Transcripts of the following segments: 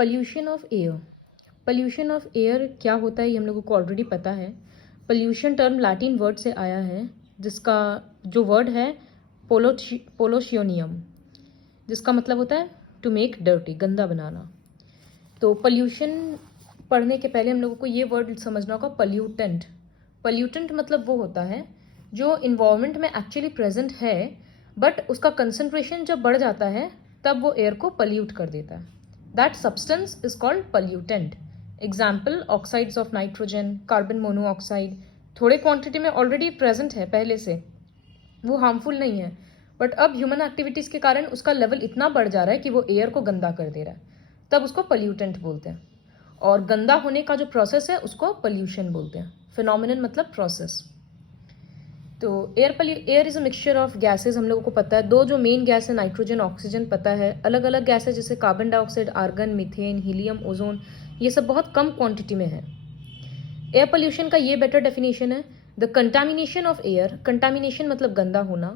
Pollution of air. Pollution of air क्या होता है ये हम लोगों को ऑलरेडी पता है। पॉल्यूशन टर्म लैटिन वर्ड से आया है, जिसका जो वर्ड है पोलोशियोनियम, जिसका मतलब होता है टू मेक डर्टी, गंदा बनाना। तो पॉल्यूशन पढ़ने के पहले हम लोगों को ये वर्ड समझना होगा, पॉल्यूटेंट। पॉल्यूटेंट मतलब वो होता है जो इन्वायरमेंट में एक्चुअली प्रेजेंट है, बट उसका कंसंट्रेशन जब बढ़ जाता है तब वो एयर को पॉल्यूट कर देता है। That substance is called pollutant. Example oxides of nitrogen, carbon monoxide. थोड़े क्वांटिटी में ऑलरेडी प्रेजेंट है पहले से, वो हार्मफुल नहीं है, बट अब ह्यूमन एक्टिविटीज़ के कारण उसका लेवल इतना बढ़ जा रहा है कि वो एयर को गंदा कर दे रहा है, तब उसको पॉल्यूटेंट बोलते हैं। और गंदा होने का जो प्रोसेस है उसको पॉल्यूशन बोलते हैं। फिनोमिनन मतलब प्रोसेस। तो air is a mixture of gases, हम लोगों को पता है। दो जो मेन गैस है, नाइट्रोजन ऑक्सीजन, पता है। अलग अलग गैस है जैसे carbon dioxide, argon, methane, helium, ozone, ये सब बहुत कम क्वांटिटी में है। एयर पोल्यूशन का ये बेटर डेफिनेशन है, the contamination of air, contamination मतलब गंदा होना,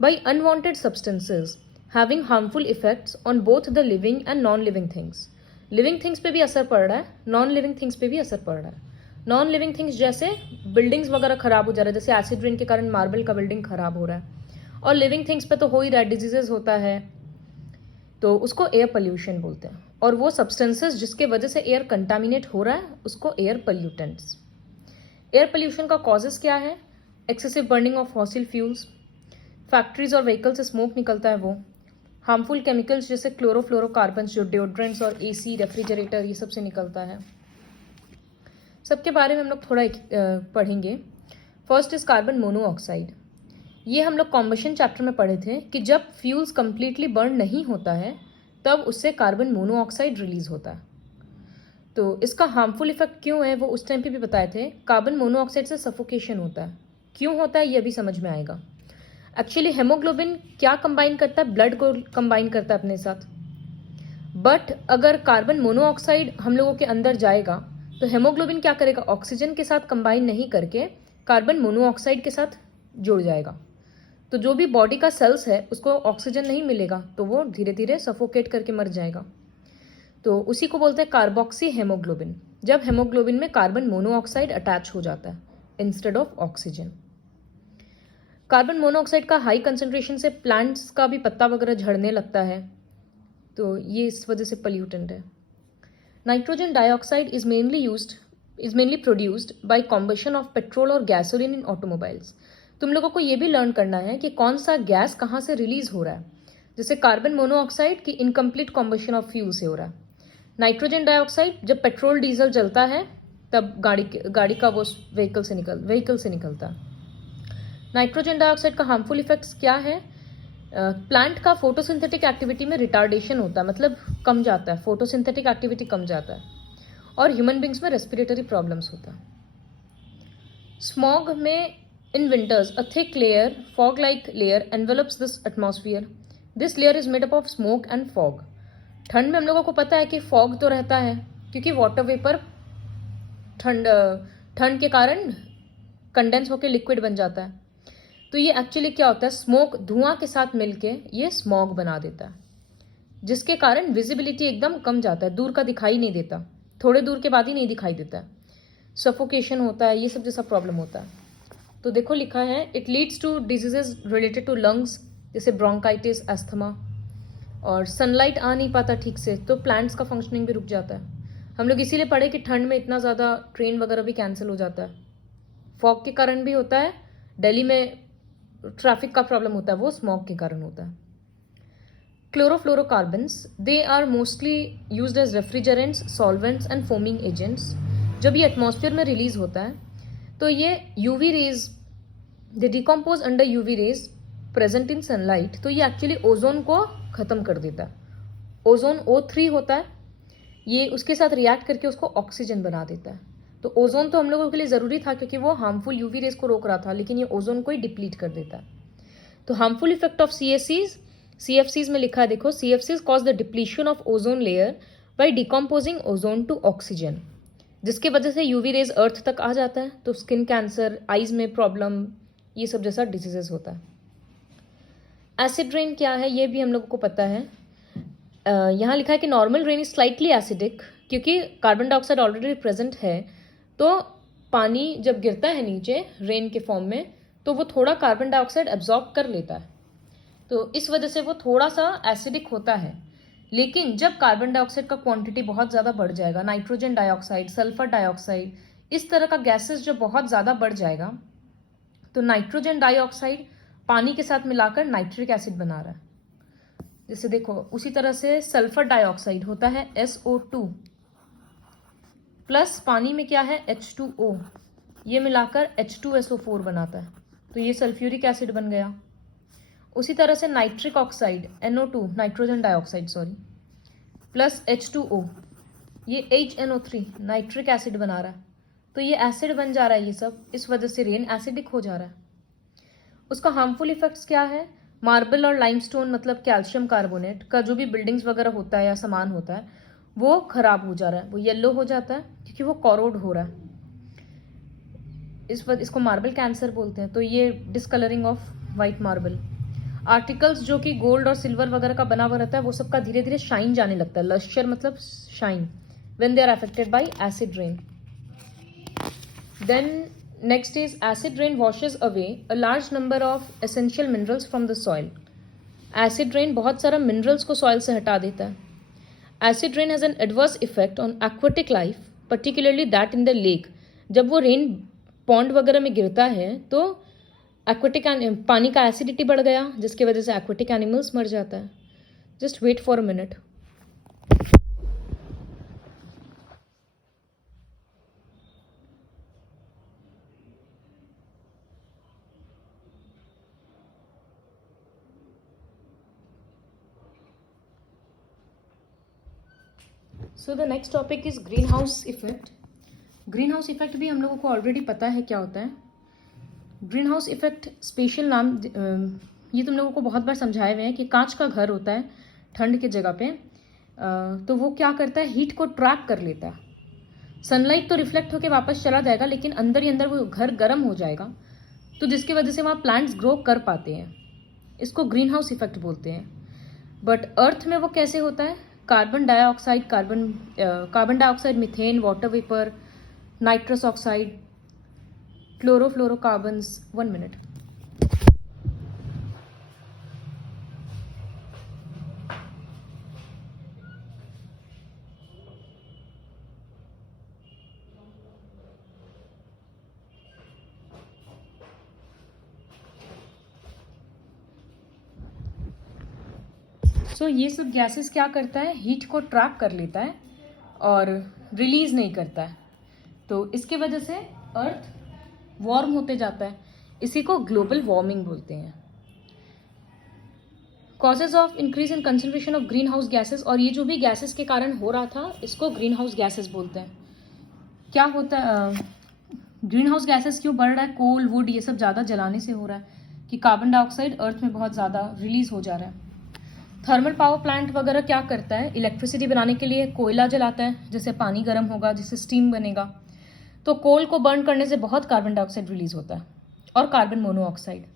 by unwanted substances having harmful effects on both the living and non living things. Living things पे भी असर पड़ रहा है, नॉन लिविंग थिंग्स पे भी असर पड़ रहा है। नॉन लिविंग थिंग्स जैसे बिल्डिंग्स वगैरह खराब हो जा रहा है, जैसे एसिड रेन के कारण मार्बल का बिल्डिंग खराब हो रहा है। और लिविंग थिंग्स पे तो हो ही रहा है, डिजीजेज होता है, तो उसको एयर पोल्यूशन बोलते हैं। और वो सब्सटेंसेस जिसके वजह से एयर कंटामिनेट हो रहा है उसको एयर पोल्यूटेंट्स। एयर पोल्यूशन का कॉजेस क्या है? Excessive burning of fossil fuels, factories और व्हीकल से स्मोक निकलता है वो, हार्मफुल केमिकल्स जैसे क्लोरोफ्लोरोकार्बन जो डिओड्रेंट्स और एसी, रेफ्रिजरेटर, ये सब से निकलता है। सबके बारे में हम लोग थोड़ा पढ़ेंगे। First is carbon monoxide. ये हम लोग कॉम्बशन चैप्टर में पढ़े थे कि जब फ्यूल्स कंप्लीटली बर्न नहीं होता है तब उससे कार्बन मोनोऑक्साइड रिलीज होता है। तो इसका हार्मफुल इफेक्ट क्यों है वो उस टाइम पे भी बताए थे। कार्बन मोनोऑक्साइड से सफोकेशन होता है। क्यों होता है ये भी समझ में आएगा। एक्चुअली हेमोग्लोबिन क्या कंबाइन करता है? ब्लड को कंबाइन करता है अपने साथ। बट अगर कार्बन मोनोऑक्साइड हम लोगों के अंदर जाएगा तो हेमोग्लोबिन क्या करेगा? ऑक्सीजन के साथ कंबाइन नहीं करके कार्बन मोनोऑक्साइड के साथ जुड़ जाएगा। तो जो भी बॉडी का सेल्स है उसको ऑक्सीजन नहीं मिलेगा तो वो धीरे धीरे सफोकेट करके मर जाएगा। तो उसी को बोलते हैं कार्बोक्सी हेमोग्लोबिन, जब हेमोग्लोबिन में कार्बन मोनोऑक्साइड अटैच हो जाता है instead of oxygen. Carbon monoxide का हाई कंसेंट्रेशन से प्लांट्स का भी पत्ता वगैरह झड़ने लगता है, तो ये इस वजह से पोल्यूटेंट है। Nitrogen dioxide is mainly produced by combustion of petrol और गैसोलीन इन ऑटोमोबाइल्स। तुम लोगों को ये भी लर्न करना है कि कौन सा गैस कहाँ से रिलीज हो रहा है। जैसे कार्बन मोनोऑक्साइड की इनकम्प्लीट कॉम्बशन ऑफ फ्यूल से हो रहा है। नाइट्रोजन डाइऑक्साइड जब पेट्रोल डीजल जलता है तब गाड़ी का वो व्हीकल से निकलता है। नाइट्रोजन डाइऑक्साइड का हार्मफुल इफेक्ट्स क्या है? प्लांट का फोटोसिंथेटिक एक्टिविटी में रिटार्डेशन होता है, मतलब कम जाता है, फोटोसिंथेटिक एक्टिविटी कम जाता है। और ह्यूमन बींग्स में रेस्पिरेटरी प्रॉब्लम्स होता है। स्मॉग में in winters a thick layer, fog like layer envelopes this atmosphere. This layer is made up of smoke and fog. ठंड में हम लोगों को पता है कि फॉग तो रहता है क्योंकि वाटर वेपर ठंड के कारण कंडेंस होकर लिक्विड बन जाता है। तो ये एक्चुअली क्या होता है? स्मोक धुआं के साथ मिलके ये स्मॉग बना देता है, जिसके कारण विजिबिलिटी एकदम कम जाता है, दूर का दिखाई नहीं देता, थोड़े दूर के बाद ही नहीं दिखाई देता है, सफोकेशन होता है, ये सब जैसा प्रॉब्लम होता है। तो देखो लिखा है, it leads to diseases related to lungs जैसे ब्रोंकाइटिस, अस्थमा। और सनलाइट आ नहीं पाता ठीक से तो प्लांट्स का फंक्शनिंग भी रुक जाता है। हम लोग इसीलिए पढ़े कि ठंड में इतना ज़्यादा ट्रेन वगैरह भी कैंसिल हो जाता है। फॉग के कारण भी होता है, दिल्ली में ट्रैफिक का प्रॉब्लम होता है, वो स्मॉग के कारण होता है। Chlorofluorocarbons, they are mostly used as refrigerants, solvents and foaming agents. जब ये एटमॉस्फेयर में रिलीज होता है तो ये UV rays, they decompose under UV rays present in sunlight. तो ये एक्चुअली ओजोन को खत्म कर देता है। ओजोन O3 होता है, ये उसके साथ रिएक्ट करके उसको ऑक्सीजन बना देता है। तो ओजोन तो हम लोगों के लिए ज़रूरी था क्योंकि वो हार्मफुल यूवी रेज को रोक रहा था, लेकिन ये ओजोन को ही डिप्लीट कर देता है। तो हार्मफुल इफेक्ट ऑफ CFCs में लिखा है, देखो, CFCs cause the depletion of ozone layer by decomposing ozone to oxygen, जिसके वजह से यूवी रेज अर्थ तक आ जाता है तो स्किन कैंसर, आइज में प्रॉब्लम, ये सब जैसा डिजीजेस होता है। एसिड रेन क्या है ये भी हम लोगों को पता है। यहाँ लिखा है कि normal rain is slightly acidic, क्योंकि कार्बन डाइऑक्साइड ऑलरेडी प्रेजेंट है, तो पानी जब गिरता है नीचे रेन के फॉर्म में तो वो थोड़ा कार्बन डाइऑक्साइड एब्जॉर्ब कर लेता है, तो इस वजह से वो थोड़ा सा एसिडिक होता है। लेकिन जब कार्बन डाइऑक्साइड का क्वांटिटी बहुत ज़्यादा बढ़ जाएगा, नाइट्रोजन डाइऑक्साइड, सल्फर डाइऑक्साइड, इस तरह का गैसेस जब बहुत ज़्यादा बढ़ जाएगा, तो नाइट्रोजन डाइऑक्साइड पानी के साथ मिलाकर नाइट्रिक एसिड बना रहा है। जैसे देखो, उसी तरह से सल्फर डाइऑक्साइड होता है SO2 प्लस पानी में क्या है H2O, ये मिलाकर H2SO4 बनाता है, तो ये सल्फ्यूरिक एसिड बन गया। उसी तरह से nitric oxide NO2, nitrogen dioxide sorry, plus H2O, ये HNO3 नाइट्रिक एसिड बना रहा है, तो ये एसिड बन जा रहा है ये सब, इस वजह से रेन एसिडिक हो जा रहा है। उसका हार्मफुल इफेक्ट्स क्या है? मार्बल और लाइमस्टोन मतलब कैल्शियम कार्बोनेट का जो भी बिल्डिंग्स वगैरह होता है या सामान होता है वो खराब हो जा रहा है, वो येलो हो जाता है क्योंकि वो कॉरोड हो रहा है। इसको मार्बल कैंसर बोलते हैं, तो ये डिसकलरिंग ऑफ वाइट मार्बल। आर्टिकल्स जो कि गोल्ड और सिल्वर वगैरह का बना हुआ रहता है वो सबका धीरे धीरे शाइन जाने लगता है, लश्यर मतलब shine, when they are affected by acid rain. Then next is acid rain washes away a large number of essential minerals from the soil. Acid rain बहुत सारा minerals को soil से हटा देता है. Acid rain has an adverse effect on aquatic life, particularly that in the lake. जब वो rain pond वगैरह में गिरता है तो एक्वेटिक पानी का एसिडिटी बढ़ गया, जिसकी वजह से एक्वेटिक एनिमल्स मर जाता है. Just wait for a minute. So the next topic is greenhouse effect. Greenhouse effect भी हम लोगों को ऑलरेडी पता है क्या होता है. ग्रीन हाउस इफेक्ट स्पेशल नाम ये तुम लोगों को बहुत बार समझाए हुए हैं कि कांच का घर होता है ठंड की जगह पे, तो वो क्या करता है, हीट को ट्रैप कर लेता है. सनलाइट तो रिफ्लेक्ट होकर वापस चला जाएगा, लेकिन अंदर ही अंदर वो घर गर्म हो जाएगा, तो जिसकी वजह से वहाँ प्लांट्स ग्रो कर पाते हैं. इसको ग्रीन हाउस इफेक्ट बोलते हैं. बट अर्थ में वो कैसे होता है? Carbon dioxide, methane, water vapour, nitrous oxide, chlorofluorocarbons. 1 minute. ये सब गैसेस क्या करता है, हीट को ट्रैप कर लेता है और रिलीज नहीं करता है, तो इसके वजह से अर्थ वार्म होते जाता है. इसी को ग्लोबल वार्मिंग बोलते हैं. Causes of increase in concentration of green house gases, और ये जो भी गैसेस के कारण हो रहा था इसको ग्रीन हाउस गैसेस बोलते हैं. क्या होता है, ग्रीन हाउस गैसेस क्यों बढ़ रहा है? कोल, वुड, ये सब ज़्यादा जलाने से हो रहा है कि कार्बन डाइऑक्साइड अर्थ में बहुत ज़्यादा रिलीज हो जा रहा है. थर्मल पावर प्लांट वगैरह क्या करता है, इलेक्ट्रिसिटी बनाने के लिए कोयला जलाता है, जिससे पानी गर्म होगा, जिससे स्टीम बनेगा. तो कोल को बर्न करने से बहुत कार्बन डाइऑक्साइड रिलीज होता है और कार्बन मोनोऑक्साइड.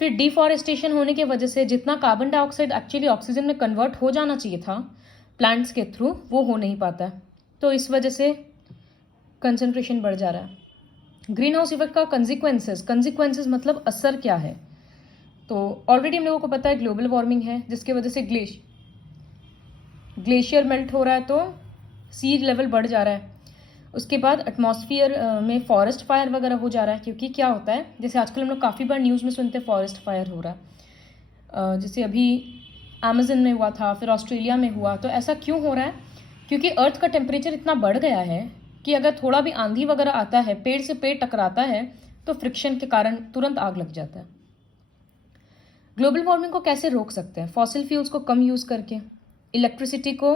फिर डिफॉरेस्टेशन होने की वजह से जितना कार्बन डाइऑक्साइड एक्चुअली ऑक्सीजन में कन्वर्ट हो जाना चाहिए था प्लांट्स के थ्रू, वो हो नहीं पाता है, तो इस वजह से कंसंट्रेशन बढ़ जा रहा है. ग्रीन हाउस इफेक्ट का कंसिक्वेंसेस मतलब असर क्या है, तो ऑलरेडी हम लोगों को पता है ग्लोबल वार्मिंग है, जिसकी वजह से ग्लेशियर मेल्ट हो रहा है, तो सी लेवल बढ़ जा रहा है. उसके बाद एटमॉस्फेयर में फॉरेस्ट फायर वगैरह हो जा रहा है, क्योंकि क्या होता है, जैसे आजकल हम लोग काफ़ी बार न्यूज़ में सुनते हैं फॉरेस्ट फायर हो रहा है. जैसे अभी अमेजन में हुआ था, फिर ऑस्ट्रेलिया में हुआ. तो ऐसा क्यों हो रहा है? क्योंकि अर्थ का टेम्परेचर इतना बढ़ गया है कि अगर थोड़ा भी आंधी वगैरह आता है, पेड़ से पेड़ टकराता है, तो फ्रिक्शन के कारण तुरंत आग लग जाता है. ग्लोबल वार्मिंग को कैसे रोक सकते हैं? फॉसिल फ्यूल्स को कम यूज़ करके, इलेक्ट्रिसिटी को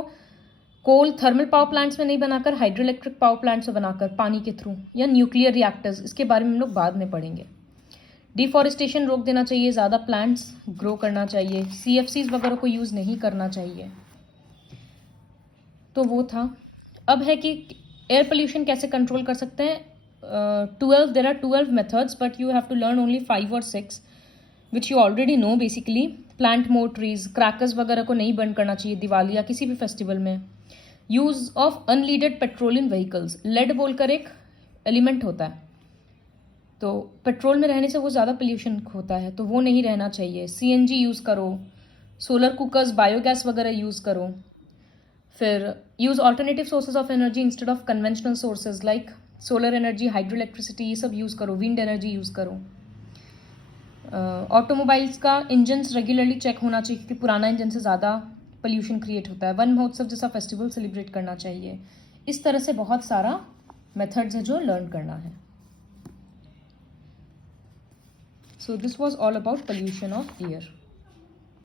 कोल थर्मल पावर प्लांट्स में नहीं बनाकर हाइड्रो इलेक्ट्रिक पावर प्लांट्स में बनाकर पानी के थ्रू, या न्यूक्लियर रिएक्टर्स, इसके बारे में हम लोग बाद में पढ़ेंगे. डिफॉरेस्टेशन रोक देना चाहिए, ज़्यादा प्लांट्स ग्रो करना चाहिए, CFCs वगैरह को यूज़ नहीं करना चाहिए. तो वो था. अब है कि एयर पोल्यूशन कैसे कंट्रोल कर सकते हैं. There are 12 methods, but you have to learn only 5 or 6 which you already know basically. Plant more trees, crackers वगैरह को नहीं बंद करना चाहिए दिवाली या किसी भी फेस्टिवल में। Use of unleaded petrol in vehicles, lead बोलकर एक एलिमेंट होता है, तो पेट्रोल में रहने से वो ज़्यादा पोल्यूशन होता है, तो वो नहीं रहना चाहिए। सीएनजी यूज़ करो, सोलर कुकर्स, बायोगैस वगैरह यूज़ करो। फिर use alternative sources of energy instead of conventional sources like solar energy, hydro electricity, ये सब यूज़ करो, विंड एनर्जी यूज़ करो। ऑटोमोबाइल्स का इंजन्स रेगुलरली चेक होना चाहिए क्योंकि पुराना इंजन से ज़्यादा पोल्यूशन क्रिएट होता है। वन महोत्सव जैसा फेस्टिवल सेलिब्रेट करना चाहिए। इस तरह से बहुत सारा मेथड्स है जो लर्न करना है। So this was all about pollution of air.